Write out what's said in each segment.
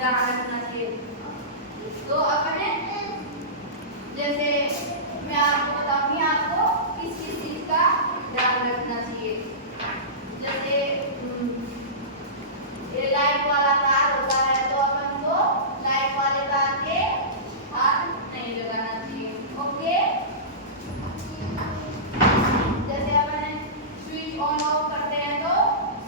ध्यान रखना चाहिए। तो अपने जैसे मैं आपको बताऊंगी आपको किस किस चीज का ध्यान रखना चाहिए। जैसे ये लाइट वाला तार होता है तो अपन को लाइट वाले तार के हाथ नहीं लगाना चाहिए। ओके, जैसे अपन स्विच ऑन ऑफ करते हैं तो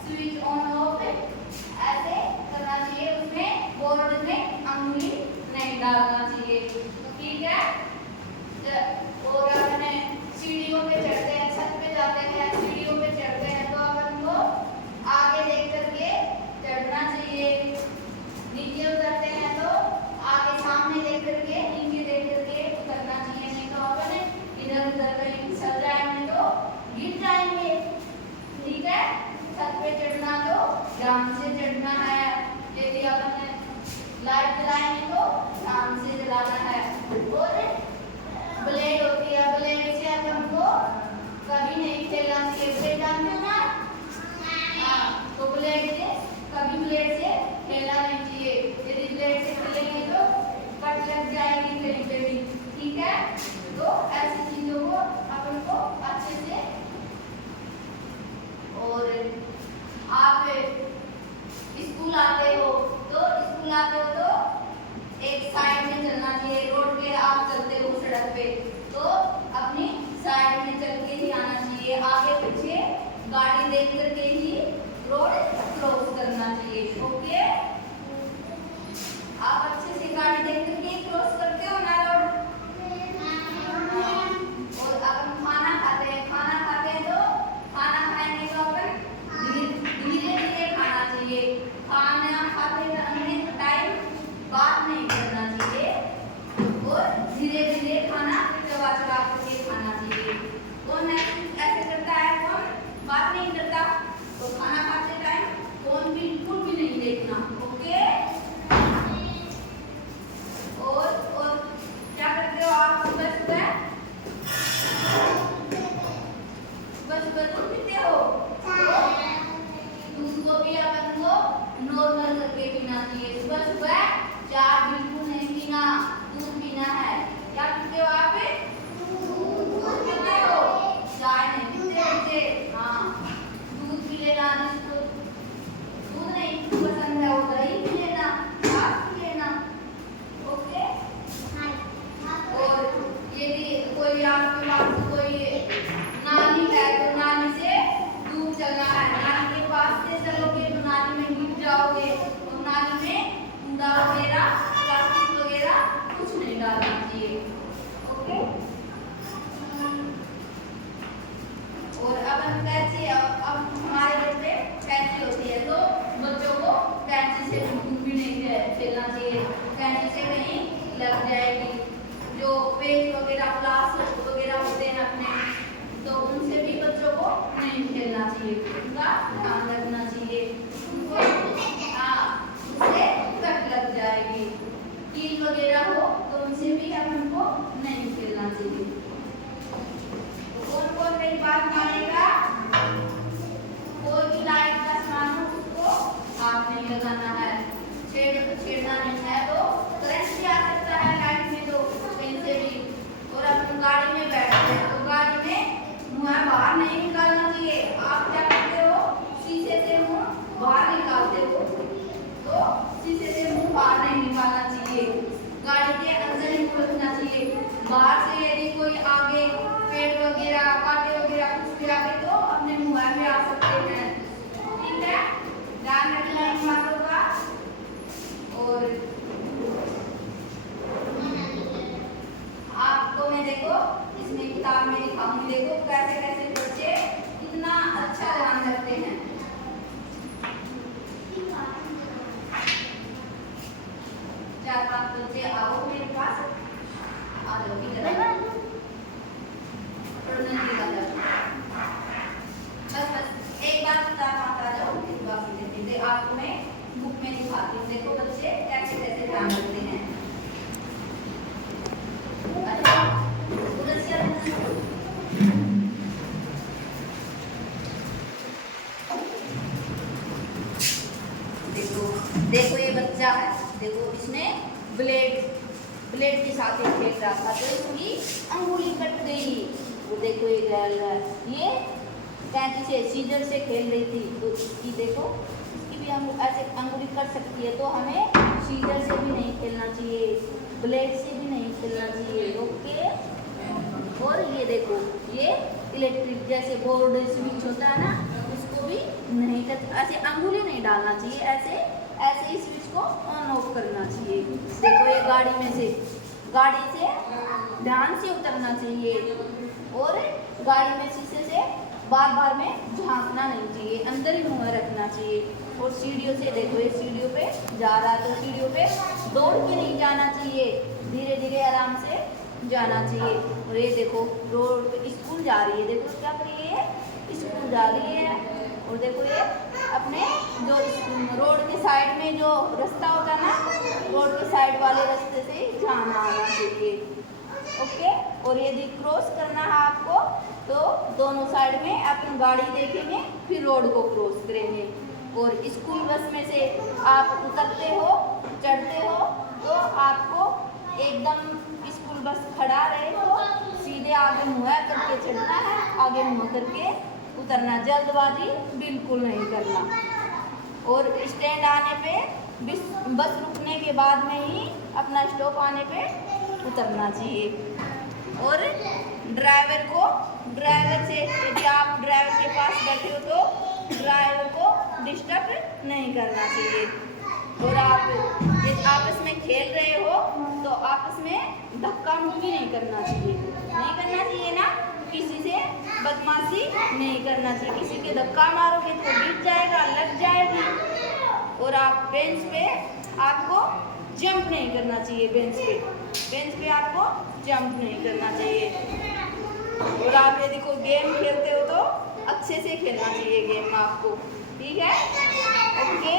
स्विच ऑन ऑफ ऐसे करना चाहिए, उसमें बोर्ड में अंगुली नहीं डालना चाहिए। ठीक है। और अपने सीढ़ियों पे चढ़ते हैं, छत पे जाते हैं, सीढ़ियों पे चढ़ते हैं तो अपन को आगे देख करके चढ़ना चाहिए। नीचे उतरते हैं तो आगे सामने देख करके नीचे देख करके उतरना चाहिए, नहीं तो अपन इधर उधर कहीं फिसल जाएंगे तो गिर जाएंगे। ठीक है। छत पे चढ़ना तो ध्यान से चढ़ना है। यदि अपन लाइट जलाएंगे तो ध्यान से जलाना है। और ब्लेड होती है, ब्लेड से अपन को कभी नहीं खेलना चाहिए। ब्लेड जानते हो ना? हाँ, तो ब्लेड से कभी ब्लेड से खेलना नहीं चाहिए। यदि ब्लेड से खेलेंगे तो कट लग जाएगी कहीं पे भी। ठीक है। तो ऐसी चीजों को अपन को अच्छे से, और आप स्कूल आते हो तो एक साइड में चलना चाहिए। रोड पे आप चलते हो सड़क पे तो अपनी साइड में चल के ही आना चाहिए। आगे पीछे गाड़ी देख करके ही रोड क्रॉस करना चाहिए। ओके, आप अच्छे से गाड़ी देख करके क्रॉस करते हो ना रोड। और अपन खाना खाते हैं तो खाना खाएंगे तो अपन धीरे धीरे खाना चाहिए। खाना खाते टाइम बात नहीं करना चाहिए और धीरे धीरे खाना चबा चबा करके खाना चाहिए। कौन ऐसे करता है? कौन बात नहीं करता? तो खाना खाते टाइम फोन बिल्कुल भी नहीं देखना। ओके। और क्या करते हो आप? सुबह सुबह दूध पीते हो तो दूध को भी अपन को नॉर्मल करके पीना चाहिए। सुबह सुबह चाय बिल्कुल नहीं पीना, दूध पीना है। क्या पीते हो आप? दूध पीते हो, चाय नहीं पीते। हाँ, दूध पी लेना। जिसको दूध नहीं पसंद है वो दही पी लेना, छाछ पी लेना। ओके। और यदि कोई आपके पास कोई नाली है तो नाली से दूर चलना है। नाली के पास से चलोगे तो नाली में गिर जाओगे। और नाली में कूड़ा वगैरह, प्लास्टिक वगैरह कुछ नहीं डालना चाहिए। ओके। और अब कैंची, अब हमारे घर पे कैंची होती है तो बच्चों को कैंची से बिल्कुल भी नहीं खेलना चाहिए। कैंची से कहीं लग जाएगी। जो पेज वगैरह, प्लास वगैरह होते हैं अपने, तो उनसे भी बच्चों को नहीं खेलना चाहिए। उनका ध्यान रखना चाहिए। उससे कट लग जाएगी। कील वगैरह हो तो उनसे भी अपन को नहीं खेलना चाहिए। कौन कौन मेरी बात मानेगा? कोई भी लाइट का सामान हो उसको हाथ नहीं लगाना है, छेड़ना नहीं है। तो करंट भी आ सकता है लाइट में तो कहीं से भी। और अपन गाड़ी में बैठते हैं तो गाड़ी में मुंह बाहर नहीं निकालना चाहिए। आप क्या करते हो? शीशे से मुंह बाहर निकालते हो तो शीशे से मुंह बाहर नहीं निकालना चाहिए। गाड़ी के अंदर ही रखना चाहिए। बाहर से यदि कोई आगे पेड़ वगैरह, कांटे वगैरह कुछ भी आगे तो अपने मुंह में आ सकते हैं। ठीक है। ध्यान रखना इन बातों का। और आपको मैं देखो इसमें किताब में दिखाऊंगी। देखो कैसे कैसे बच्चे कितना अच्छा ध्यान रखते हैं। चार पांच बच्चे आओ मेरे पास, आ जाओ इधर। बस एक बार चार पांच आ जाओ, इस बार सीधे आपको मैं बुक में दिखाती हूँ। देखो बच्चे कैसे कैसे ध्यान रखते हैं। देखो ये बच्चा है, देखो इसने ब्लेड के साथ ही खेल रहा था तो इसकी अंगुली कट गई। वो देखो ये ये कैंची से सीजर से खेल रही थी तो इसकी देखो इसकी भी ऐसे अंगुली कट सकती है। तो हमें सीजर से भी नहीं खेलना चाहिए, ब्लेड से भी नहीं खेलना चाहिए। ओके। और ये देखो ये इलेक्ट्रिक जैसे बोर्ड स्विच होता है ना, उसको भी नहीं ऐसे अंगुली नहीं डालना चाहिए, ऐसे ही स्विच को ऑन ऑफ करना चाहिए। देखो ये गाड़ी से ध्यान से उतरना चाहिए और गाड़ी में शीशे से बार में झांकना नहीं चाहिए, अंदर ही मुंह रखना चाहिए। और सीढ़ियों से देखो ये सीढ़ियों पे जा रहा है तो सीढ़ियों पे दौड़ के नहीं जाना चाहिए, धीरे धीरे आराम से जाना चाहिए। और ये देखो रोड पे स्कूल जा रही है, देखो क्या कर रही है, स्कूल जा रही है। और देखो ये अपने जो रोड के साइड में जो रास्ता होता है ना, रोड के साइड वाले रास्ते से जाना आना चाहिए। ओके। और यदि क्रॉस करना है आपको तो दोनों साइड में अपन गाड़ी देखेंगे फिर रोड को क्रॉस करेंगे। और स्कूल बस में से आप उतरते हो चढ़ते हो तो आपको एकदम स्कूल बस खड़ा रहे तो सीधे आगे मुँह करके चढ़ना है, आगे मुँह करके उतरना, जल्दबाजी बिल्कुल नहीं करना। और स्टैंड आने पे बस रुकने के बाद में ही अपना स्टॉप आने पे उतरना चाहिए। और ड्राइवर से यदि आप ड्राइवर के पास बैठे हो तो ड्राइवर को डिस्टर्ब नहीं करना चाहिए। और आप यदि आपस में खेल रहे हो तो आपस में धक्का मुक्की नहीं करना चाहिए ना, किसी से बदमाशी नहीं करना चाहिए। किसी के धक्का मारोगे तो गिर जाएगा, लग जाएगी। और आप बेंच पे आपको जंप नहीं करना चाहिए, बेंच पे आपको जंप नहीं करना चाहिए। और आप यदि कोई गेम खेलते हो तो अच्छे से खेलना चाहिए गेम आपको, ठीक है। ओके,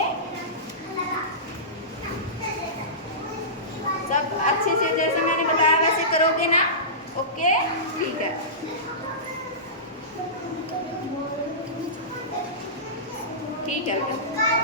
सब अच्छे से जैसे मैंने बताया वैसे करोगे ना। ओके, ठीक है। ठीक है बेटा।